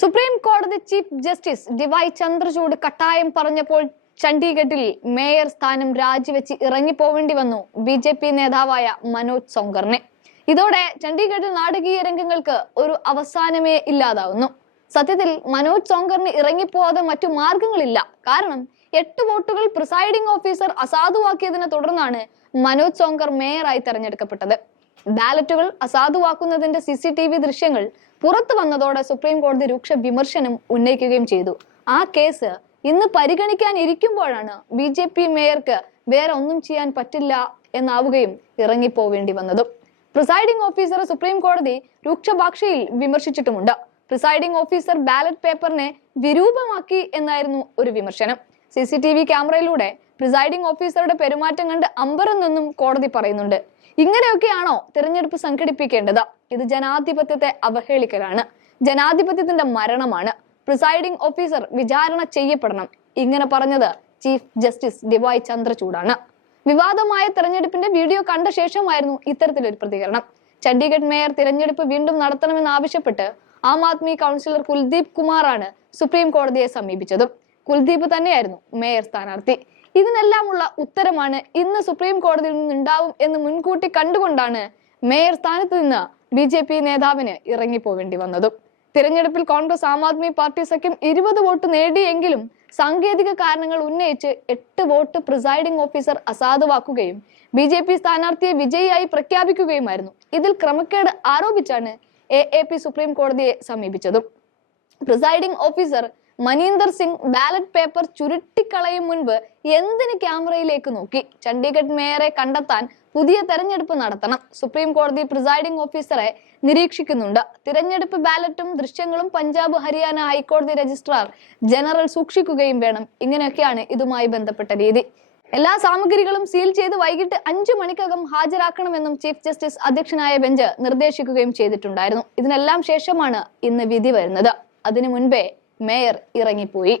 Supreme കോടതി chief justice D Y Chandrachud കട്ടായം പറഞ്ഞപ്പോൾ ചണ്ഡീഗഡിൽ മേയർ സ്ഥാനം രാജിവെച്ച് ഇറങ്ങിപ്പോവേണ്ടി വന്നു ബി ജെ പി നേതാവായ മനോജ് സോങ്കറിനെ. ഇതോടെ ചണ്ഡീഗഡിൽ നാടകീയ രംഗങ്ങൾക്ക് ഒരു അവസാനമേ ഇല്ലാതാവുന്നു. സത്യത്തിൽ മനോജ് സോങ്കറിന് ഇറങ്ങിപ്പോവാതെ മറ്റു മാർഗങ്ങളില്ല. കാരണം എട്ട് വോട്ടുകൾ പ്രിസൈഡിംഗ് ഓഫീസർ അസാധുവാക്കിയതിനെ തുടർന്നാണ് മനോജ് സോങ്കർ മേയറായി തെരഞ്ഞെടുക്കപ്പെട്ടത്. ബാലറ്റുകൾ അസാധുവാക്കുന്നതിന്റെ സി സി ടി വി ദൃശ്യങ്ങൾ പുറത്തു വന്നതോടെ സുപ്രീം കോടതി രൂക്ഷ വിമർശനം ഉന്നയിക്കുകയും ചെയ്തു. ആ കേസ് ഇന്ന് പരിഗണിക്കാൻ ഇരിക്കുമ്പോഴാണ് ബി ജെ പി മേയർക്ക് വേറെ ഒന്നും ചെയ്യാൻ പറ്റില്ല എന്നാവുകയും ഇറങ്ങിപ്പോവേണ്ടി വന്നതും. പ്രിസൈഡിംഗ് ഓഫീസറെ സുപ്രീം കോടതി രൂക്ഷ ഭാഷയിൽ വിമർശിച്ചിട്ടുമുണ്ട്. പ്രിസൈഡിംഗ് ഓഫീസർ ബാലറ്റ് പേപ്പറിനെ വിരൂപമാക്കി എന്നായിരുന്നു ഒരു വിമർശനം. സി സി ടി വി ക്യാമറയിലൂടെ പ്രിസൈഡിംഗ് ഓഫീസറുടെ പെരുമാറ്റം കണ്ട് അമ്പരന്നെന്നും കോടതി പറയുന്നുണ്ട്. ഇങ്ങനെയൊക്കെയാണോ തിരഞ്ഞെടുപ്പ് സംഘടിപ്പിക്കേണ്ടത്? ഇത് ജനാധിപത്യത്തെ അവഹേളിക്കലാണ്. ജനാധിപത്യത്തിന്റെ മരണമാണ്. പ്രിസൈഡിംഗ് ഓഫീസർ വിചാരണ ചെയ്യപ്പെടണം. ഇങ്ങനെ പറഞ്ഞത് ചീഫ് ജസ്റ്റിസ് ഡിവൈ ചന്ദ്രചൂഡാണ്. വിവാദമായ തെരഞ്ഞെടുപ്പിന്റെ വീഡിയോ കണ്ട ശേഷമായിരുന്നു ഇത്തരത്തിലൊരു പ്രതികരണം. ചണ്ഡീഗഡ് മേയർ തിരഞ്ഞെടുപ്പ് വീണ്ടും നടത്തണമെന്ന് ആവശ്യപ്പെട്ട് ആം ആദ്മി കൗൺസിലർ കുൽദീപ് കുമാറാണ് സുപ്രീം കോടതിയെ സമീപിച്ചതും. കുൽദീപ് തന്നെയായിരുന്നു മേയർ സ്ഥാനാർത്ഥി. ഇതിനെല്ലാമുള്ള ഉത്തരമാണ് ഇന്ന് സുപ്രീം കോടതിയിൽ നിന്നുണ്ടാവും എന്ന് മുൻകൂട്ടി കണ്ടുകൊണ്ടാണ് മേയർ സ്ഥാനത്ത് നിന്ന് ബി ജെ പി നേതാവിന് ഇറങ്ങിപ്പോവേണ്ടി വന്നതും. തിരഞ്ഞെടുപ്പിൽ കോൺഗ്രസ് ആം ആദ്മി പാർട്ടി സഖ്യം ഇരുപത് വോട്ട് നേടിയെങ്കിലും സാങ്കേതിക കാരണങ്ങൾ ഉന്നയിച്ച് എട്ട് വോട്ട് പ്രിസൈഡിംഗ് ഓഫീസർ അസാധുവാക്കുകയും ബി ജെ പി സ്ഥാനാർത്ഥിയെ വിജയിയായി പ്രഖ്യാപിക്കുകയുമായിരുന്നു. ഇതിൽ ക്രമക്കേട് ആരോപിച്ചാണ് എ എ പി സുപ്രീം കോടതിയെ സമീപിച്ചതും. Presiding officer Maninder Singh ballot paper ചുരുട്ടിക്കളയും മുൻപ് എന്തിന് ക്യാമറയിലേക്ക് നോക്കി? ചണ്ഡീഗഡ് മേയറെ കണ്ടെത്താൻ പുതിയ തെരഞ്ഞെടുപ്പ് നടത്തണം. സുപ്രീം കോടതി പ്രിസൈഡിംഗ് ഓഫീസറെ നിരീക്ഷിക്കുന്നുണ്ട്. തിരഞ്ഞെടുപ്പ് ബാലറ്റും ദൃശ്യങ്ങളും പഞ്ചാബ് ഹരിയാന ഹൈക്കോടതി രജിസ്ട്രാർ ജനറൽ സൂക്ഷിക്കുകയും വേണം. ഇങ്ങനെയൊക്കെയാണ് ഇതുമായി ബന്ധപ്പെട്ട രീതി. എല്ലാ സാമഗ്രികളും സീൽ ചെയ്ത് വൈകിട്ട് അഞ്ചു മണിക്കകം ഹാജരാക്കണമെന്നും ചീഫ് ജസ്റ്റിസ് അധ്യക്ഷനായ ബെഞ്ച് നിർദ്ദേശിക്കുകയും ചെയ്തിട്ടുണ്ടായിരുന്നു. ഇതിനെല്ലാം ശേഷമാണ് ഇന്ന് വിധി വരുന്നത്. അതിനു മുൻപേ മേയർ ഇറങ്ങിപ്പോയി.